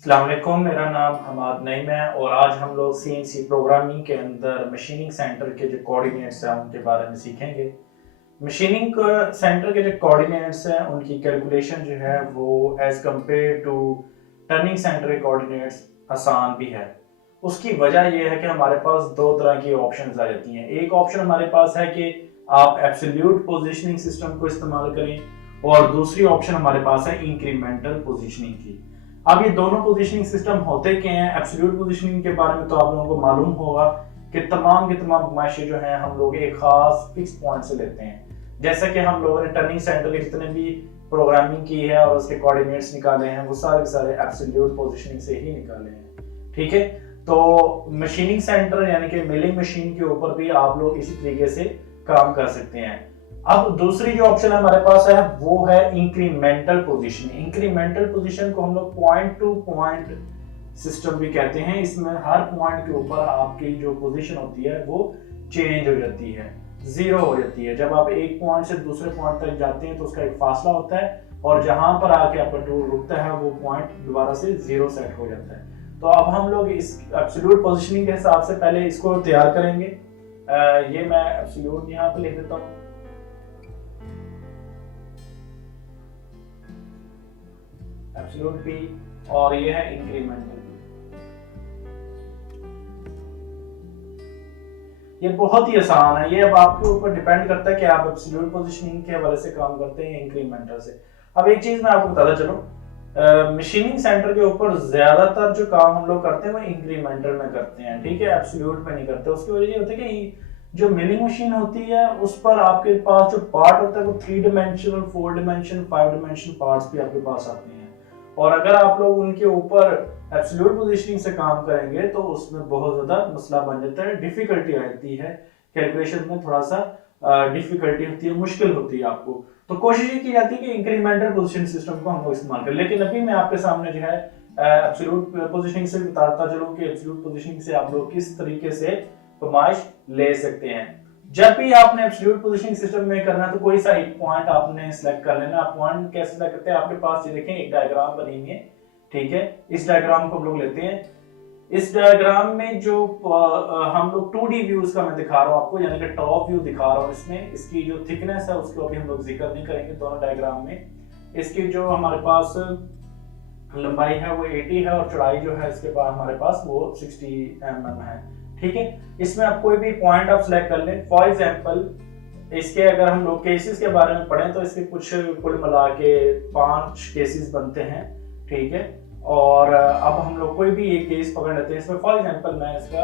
अस्सलाम वालेकुम, मेरा नाम हमाद नईम है और आज हम लोग सीएनसी प्रोग्रामिंग के अंदर मशीनिंग सेंटर के जो कोऑर्डिनेट्स हैं उनके बारे में सीखेंगे। मशीनिंग सेंटर के जो कोऑर्डिनेट्स हैं उनकी कैलकुलेशन जो है वो as compared to turning centre के कोऑर्डिनेट्स आसान भी है। उसकी वजह यह है कि हमारे पास दो तरह की ऑप्शंस आ जाती हैं। एक ऑप्शन हमारे पास है कि आप एब्सोल्यूट पोजीशनिंग सिस्टम को इस्तेमाल करें और दूसरी ऑप्शन हमारे पास है इंक्रीमेंटल पोजीशनिंग की। अब ये दोनों पोजीशनिंग सिस्टम होते क्या हैं? एब्सोल्यूट पोजीशनिंग के बारे में तो आप लोगों को मालूम होगा कि तमाम की तमाम नुमाइशें जो हैं हम लोग एक खास फिक्स पॉइंट से लेते हैं। जैसा कि हम लोगों ने टर्निंग सेंटर के जितने भी प्रोग्रामिंग की है और उसके कोऑर्डिनेट्स निकाले हैं वो सारे के सारे एब्सोल्यूट पोजीशनिंग से ही निकाले हैं। ठीक है, तो मशीनिंग सेंटर यानी कि मिलिंग मशीन के ऊपर भी आप लोग इसी तरीके से काम कर सकते हैं। अब दूसरी जो ऑप्शन हमारे पास है वो है इंक्रीमेंटल पोजीशन। इंक्रीमेंटल पोजीशन को हम लोग पॉइंट टू पॉइंट सिस्टम भी कहते हैं। इसमें हर पॉइंट के ऊपर आपकी जो पोजीशन होती है वो चेंज हो जाती है, जीरो हो जाती है। जब आप एक पॉइंट से दूसरे पॉइंट तक जाते हैं तो उसका एक फासला होता है और जहां पर आके आपका टूल रुकता है वो पॉइंट दोबारा से जीरो सेट हो जाता है। तो अब हम लोग इस एब्सोल्यूट पोजीशनिंग के हिसाब से पहले इसको तैयार करेंगे। ये मैं एब्सोल्यूट यहाँ पे लिख देता हूँ। एब्सोल्यूट पी और ये है इंक्रीमेंटल। ये बहुत ही आसान है। ये अब आपके ऊपर डिपेंड करता है कि आप एब्सोल्यूट पोजीशनिंग के हवाले से काम करते हैं इंक्रीमेंटल से। अब एक चीज मैं आपको बताता चलूं, मशीनिंग सेंटर के ऊपर ज्यादातर जो काम हम लोग करते हैं वो इंक्रीमेंटल में करते हैं। ठीक है, एब्सोल्यूट में नहीं करते। उसकी वजह ये होती है कि जो मिलिंग मशीन होती है उस पर आपके पास जो पार्ट होता है वो 3 डिमेंशनल, 4 डिमेंशन, 5 डिमेंशन पार्ट्स भी आपके पास आते हैं और अगर आप लोग उनके ऊपर एब्सोल्यूट पोजीशनिंग से काम करेंगे तो उसमें बहुत ज्यादा मसला बन जाता है, डिफिकल्टी आती है, कैलकुलेशन में थोड़ा सा डिफिकल्टी होती है, मुश्किल होती है आपको। तो कोशिश ये की जाती है कि इंक्रीमेंटल पोजीशन सिस्टम को हम लोग इस्तेमाल करें। लेकिन अभी मैं आपके सामने जो है एब्सोल्यूट पोजीशनिंग से बताता चलूं कि एब्सोल्यूट पोजीशनिंग से आप लोग किस तरीके से नुमाइश ले सकते हैं। जब भी आपने एब्सोल्यूट पोजीशनिंग सिस्टम में करना है तो कोई सा एक पॉइंट आपने सिलेक्ट कर लेना। आप पॉइंट कैसे सिलेक्ट करते हैं? आपके पास ये देखें एक डायग्राम बनी हुई है। ठीक है, इस डायग्राम को हम लोग लेते हैं। इस डायग्राम में जो हम लोग 2D व्यूज का मैं दिखा रहा हूं आपको, यानी कि टॉप व्यू दिखा रहा हूं। इसमें इसकी जो थिकनेस है उसको अभी हम लोग जिक्र नहीं करेंगे दोनों डायग्राम में। इसकी जो हमारे पास लंबाई है वो 80 है और चौड़ाई जो है इसके पास हमारे पास वो 60 mm है। ठीक है, इसमें आप कोई भी पॉइंट आप सिलेक्ट कर लें। फॉर एग्जांपल इसके अगर हम लोग केसेस के बारे में पढ़ें तो इसके कुछ कुल मिला के 5 केसेस बनते हैं। ठीक है, और अब हम लोग कोई भी एक केस पकड़ लेते हैं। इसमें फॉर एग्जांपल मैं इसका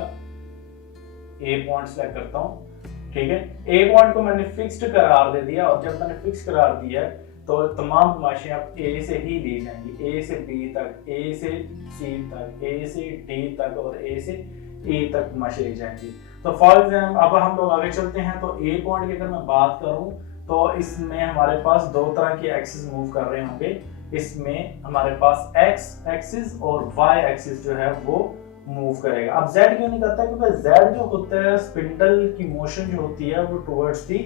ए पॉइंट सिलेक्ट करता हूँ। ठीक है, ए पॉइंट को मैंने फिक्स्ड करार दे दिया और जब मैंने फिक्स करार दिया तो तमाम नुमाइशें अब ए से ही ली जाएंगी, ए से बी तक, ए से सी तक, ए से डी तक और ए से ए तक नुमाइशें ली जाएंगी। तो फॉर एग्जाम्पल अब हम लोग आगे चलते हैं। तो ए पॉइंट की अगर मैं बात करूं तो इसमें हमारे पास दो तरह के एक्सिस मूव कर रहे होंगे। इसमें हमारे पास एक्स एक्सिस और वाई एक्सिस जो है वो मूव करेगा। अब जेड क्यों नहीं करता? क्योंकि जेड जो होता है, स्पिंडल की मोशन जो होती है वो towards the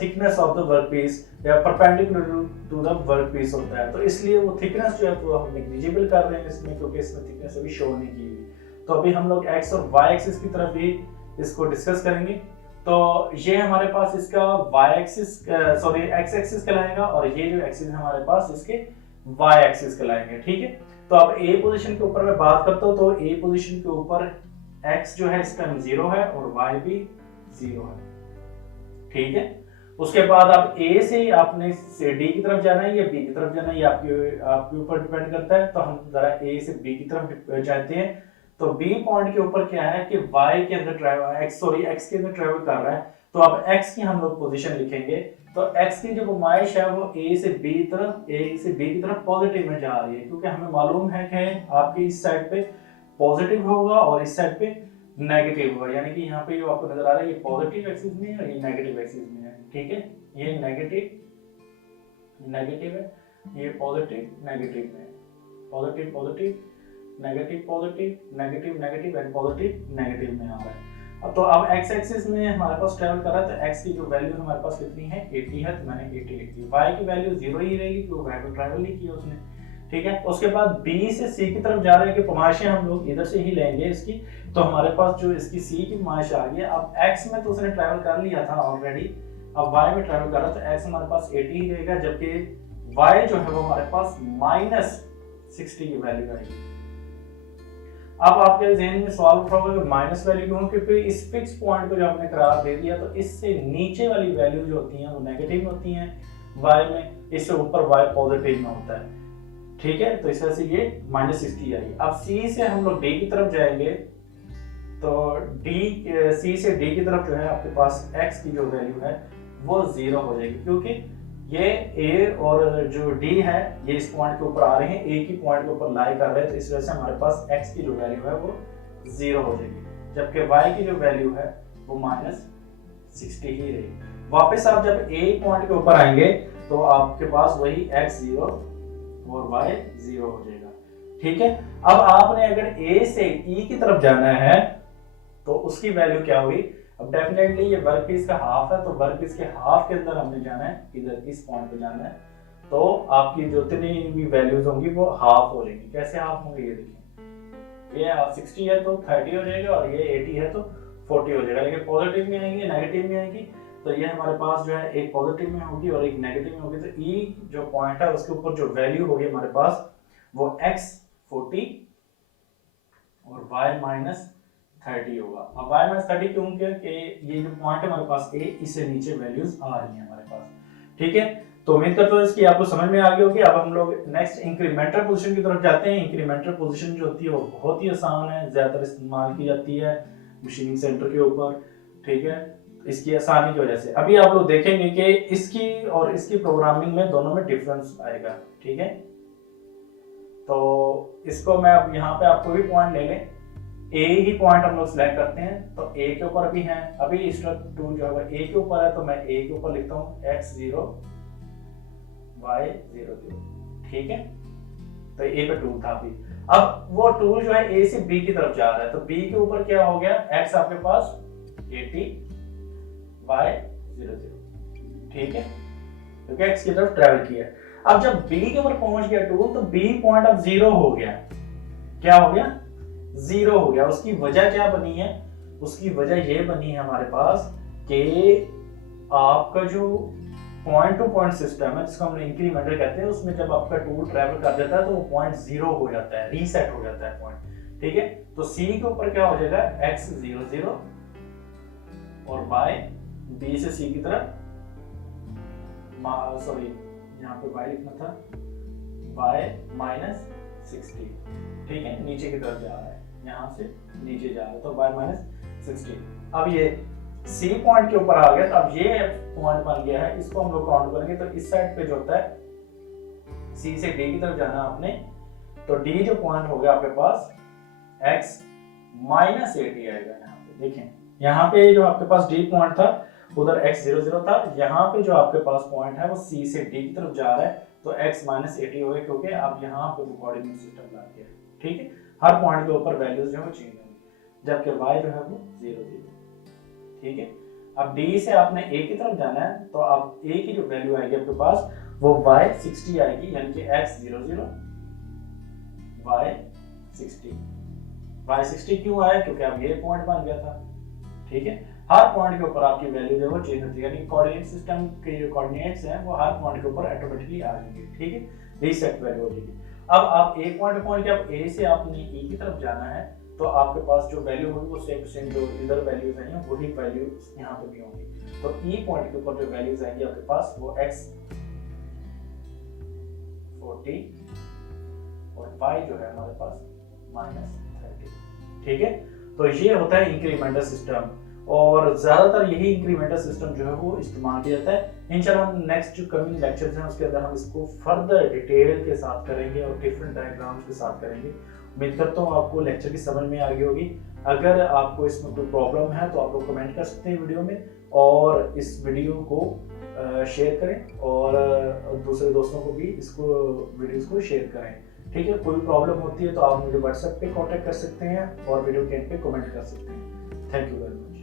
thickness of the workpiece या परपेंडिकुलर टू द वर्कपीस होता है। तो इसलिए वो थिकनेस जो है वो हम नेग्लिजिबल कर रहे हैं इसमें, क्योंकि इसमें थिकनेस अभी शो नहीं की हुई। तो अभी हम लोग एक्स और वाई एक्सिस की तरफ भी इसको डिस्कस करेंगे। तो ये हमारे पास इसका Y axis sorry X axis कहलाएगा और ये जो एक्सिस है हमारे पास इसके वाई एक्सिस कहलाएंगे। ठीक है, तो अब ए पोजीशन के ऊपर मैं बात करता हूँ। तो ए पोजीशन के ऊपर एक्स जो है इसका 0 है और वाई भी 0 है। ठीक है, उसके बाद आप ए से आपने से डी की तरफ जाना है या बी की तरफ जाना है, ये आपके ऊपर डिपेंड करता है। तो हम जरा ए से बी की तरफ जाते हैं। तो बी पॉइंट के ऊपर क्या है कि y के अंदर ट्रैवल x के अंदर ट्रैवल कर रहा है। तो अब x की हम लोग पोजीशन लिखेंगे। तो x की जो नुमाइश है वो a से b की तरफ पॉजिटिव में जा रही है, क्योंकि हमें मालूम है कि आपकी इस साइड पे पॉजिटिव होगा और इस साइड पे नेगेटिव होगा। यानी कि यहाँ पे जो आपको नजर आ रहा है ये पॉजिटिव एक्सिस में है और ये नेगेटिव एक्सिस में है। ठीक है, ये नेगेटिव है, ये पॉजिटिव नेगेटिव में है, positive positive negative positive negative negative and positive negative में आ रहा है। अब तो अब x एक्सिस में हमारे पास ट्रैवल कर रहा है। तो x की जो वैल्यू हमारे पास कितनी है 80 है, तो मैंने 80 लिख दी। y की वैल्यू 0 ही रहेगी क्योंकि y को ट्रैवल नहीं किया उसने। ठीक है। उसके बाद बी से सी की तरफ जा रहे हैं कि पमाइशें हम लोग इधर से ही लेंगे इसकी, तो हमारे पास जो इसकी सी की पमाइश आ गई है। अब एक्स में तो उसने ट्रैवल कर लिया था ऑलरेडी, अब वाई में ट्रैवल कर रहा है तो एक्स हमारे पास 80 ही रहेगा, जबकि वाई जो है वो हमारे पास -60 की वैल्यू आएगी। अब आपके जहन में सवाल उठा होगा कि माइनस वैल्यू क्यों, क्योंकि इस फिक्स पॉइंट को जब हमने करार दे दिया तो इससे नीचे वाली वैल्यू जो होती हैं वो नेगेटिव में होती हैं y में, इससे ऊपर y पॉजिटिव में होता है, ठीक है। तो इस वजह से ये -60 आई। अब c से हम लोग d की तरफ जाएंगे तो c से d की तरफ जो है आपके पास x की जो वैल्यू है वो 0 हो जाएगी, क्योंकि ये a और जो d है ये इस पॉइंट के ऊपर आ रहे हैं, एक ही पॉइंट के ऊपर लाई कर रहे हैं, तो इस वजह से हमारे पास x की जो वैल्यू है वो 0 हो जाएगी, जबकि y की जो वैल्यू है वो -60 ही रहेगी। वापस आप जब a पॉइंट के ऊपर आएंगे तो आपके पास वही x 0 और y 0 हो जाएगा, ठीक है। अब आपने अगर a से e की तरफ जाना है तो उसकी वैल्यू क्या हुई, अब डेफिनेटली ये वर्क पीस का हाफ है, तो वर्क पीस के हाफ के अंदर हमने जाना है, इधर इस पॉइंट पे जाना है, तो आपकी जो जितनी भी वैल्यूज होंगी वो हाफ हो जाएंगी। कैसे हाफ होंगे ये देखिए, ये 60 है तो 30 हो जाएगा और ये 80 है तो 40 हो जाएगा, लेकिन पॉजिटिव में आएंगे नेगेटिव में आएंगी, तो ये हमारे पास जो है एक पॉजिटिव में होगी और एक नेगेटिव में होगी, तो ई जो पॉइंट है उसके ऊपर जो वैल्यू होगी हमारे पास वो x 40 और y -30 होगा। अब y -30 क्यों, क्योंकि ये जो पॉइंट है हमारे पास a, इससे नीचे वैल्यूज आ रही हैं हमारे पास, ठीक है। तो उम्मीद करता हूं इसकी आपको समझ में आ गई होगी। अब हम लोग नेक्स्ट इंक्रीमेंटल पोजीशन की तरफ जाते हैं। इंक्रीमेंटल पोजीशन जो होती है वो बहुत ही आसान है, ज्यादातर इस्तेमाल की जाती है मशीनिंग सेंटर के ऊपर, ठीक है, इसकी आसानी की वजह से। अभी आप लोग देखेंगे कि इसकी और इसकी प्रोग्रामिंग में दोनों में डिफरेंस आएगा, ठीक है। तो इसको मैं अब यहाँ पे आपको भी पॉइंट ले लें, ए ही पॉइंट हम लोग सिलेक्ट करते हैं, तो ए के ऊपर अभी है, अभी इंस्ट्रक्ट टूल जो है ए के ऊपर है, तो मैं ए के ऊपर लिखता हूँ x 0 y 0 0, ठीक है। तो ए पे टूल था अभी, अब वो टूल जो है ए से बी की तरफ जा रहा है, तो बी के ऊपर क्या हो गया, x आपके पास 80 y 0 0, ठीक है, क्योंकि x की तरफ ट्रैवल किया। अब जब b के ऊपर पहुंच गया टूल, तो b पॉइंट अब 0 हो गया, क्या हो गया, 0 हो गया। उसकी वजह क्या बनी है, उसकी वजह ये बनी है हमारे पास कि आपका जो पॉइंट टू पॉइंट सिस्टम है जिसको हम इंक्रीमेंटल कहते हैं, उसमें जब आपका टूल ट्रैवल कर जाता है तो वो पॉइंट 0 हो जाता है, रीसेट हो जाता है पॉइंट, ठीक है। तो c के ऊपर क्या हो जाएगा, x 0 0 और y b से c की तरफ, सॉरी यहाँ पे y लिखना था, y -60, ठीक है, नीचे की तरफ जा रहा है, यहाँ से नीचे जा रहा है, तो y -60। अब ये C पॉइंट के ऊपर आ गया, तो अब ये पॉइंट बन गया है, इसको हम लोग काउंट करेंगे, तो इस साइड पे जो होता है C से D की तरफ जाना आपने, तो D जो पॉइंट हो गया आपके पास x -80 आएगा। यहाँ पे देखें, यहाँ पे जो आपके पास D पॉइंट था उधर x 0 0 था, यहाँ पे जो आपके पास पॉइंट है वो C से D की तरफ जा रहा है, तो x -80 हो गया, क्योंकि अब यहाँ पे कोऑर्डिनेट सिस्टम लग गया, ठीक है। हर पॉइंट के ऊपर वैल्यूज जो है वो चेंज होंगी, जबकि y जो है वो 0 0, ठीक है। अब D से आपने A की तरफ जाना है, तो अब A की जो वैल्यू आएगी आपके पास वो y 60 आएगी, यानी कि x 0 0 y 60 क्यों आया, क्योंकि अब ये पॉइंट बन गया था, ठीक है। हर पॉइंट के ऊपर आपकी वैल्यू जो है वो चेंज होती है, यानी कोऑर्डिनेट सिस्टम के जो कोऑर्डिनेट्स हैं वो हर पॉइंट के ऊपर ऑटोमेटिकली आ जाएंगे, ठीक है, रीसेट वैल्यू हो जाएगी। अब आप एक पॉइंट पे पहुंच गए, अब A से आपने E की तरफ जाना है, तो आपके पास जो वैल्यू होगी वो सेम जो इधर वैल्यूज हैं वही वैल्यूज यहाँ पे भी होंगी, तो E पॉइंट के ऊपर जो वैल्यूज आएंगी आपके पास वो x 40 और y जो है हमारे पास -30, ठीक है। तो ये होता है इंक्रीमेंटल सिस्टम, और ज्यादातर यही इंक्रीमेंटल सिस्टम जो है वो इस्तेमाल किया जाता है। इंशाल्लाह हम नेक्स्ट जो कमिंग लेक्चर्स हैं उसके अंदर हम इसको फर्दर डिटेल के साथ करेंगे और डिफरेंट डायग्राम्स के साथ करेंगे। उम्मीद करता हूँ आपको लेक्चर की समझ में आ गई होगी। अगर आपको इसमें कोई प्रॉब्लम है तो आप लोग कमेंट कर सकते हैं वीडियो में, और इस वीडियो को शेयर करें और दूसरे दोस्तों को भी इसको वीडियोस को शेयर करें, ठीक है। कोई प्रॉब्लम होती है तो आप मुझे व्हाट्सएप पे कांटेक्ट कर सकते हैं और वीडियो के एंड पे कमेंट कर सकते हैं। Thank you very much.